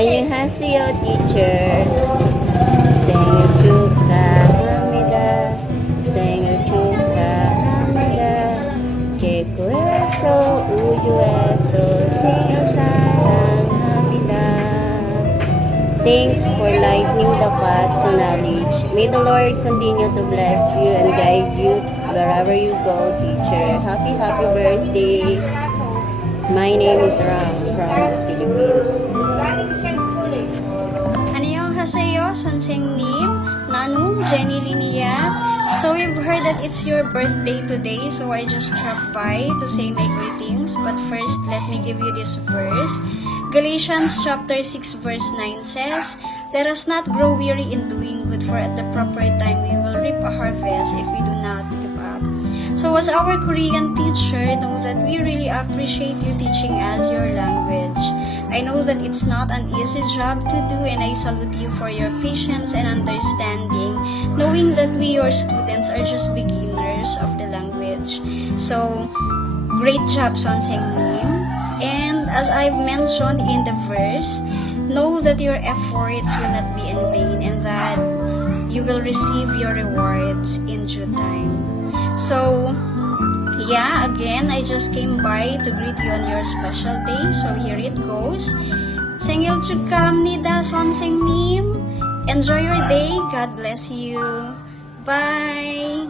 안녕하세요, teacher. 생일 축하합니다. 생일 축하합니다. 지구에서 우주에서 생일 사랑합니다. Thanks for lightening the path to knowledge. May the Lord continue to bless you and guide you wherever you go, teacher. Happy birthday. My name is Ram from the Philippines. Annyeonghaseyo, Sonsengnim, Nanum, Jenny Linia. So we've heard that it's your birthday today, so I just dropped by to say my greetings. But first, let me give you this verse. Galatians chapter 6 verse 9 says, "Let us not grow weary in doing good, for at the proper time we will reap a harvest if we do not give up." So as our Korean teacher, know that we really appreciate you teaching us your language. I know that it's not an easy job to do, and I salute you for your patience and understanding, knowing that we, your students, are just beginners of the language. So, great job, Sonsengnim. And as I've mentioned in the verse, know that your efforts will not be in vain, and that you will receive your rewards in due time. So, yeah, again, I just came by to greet you on your special day. So here it goes. 생일 축하합니다, Sonsengnim. Enjoy your day. God bless you. Bye.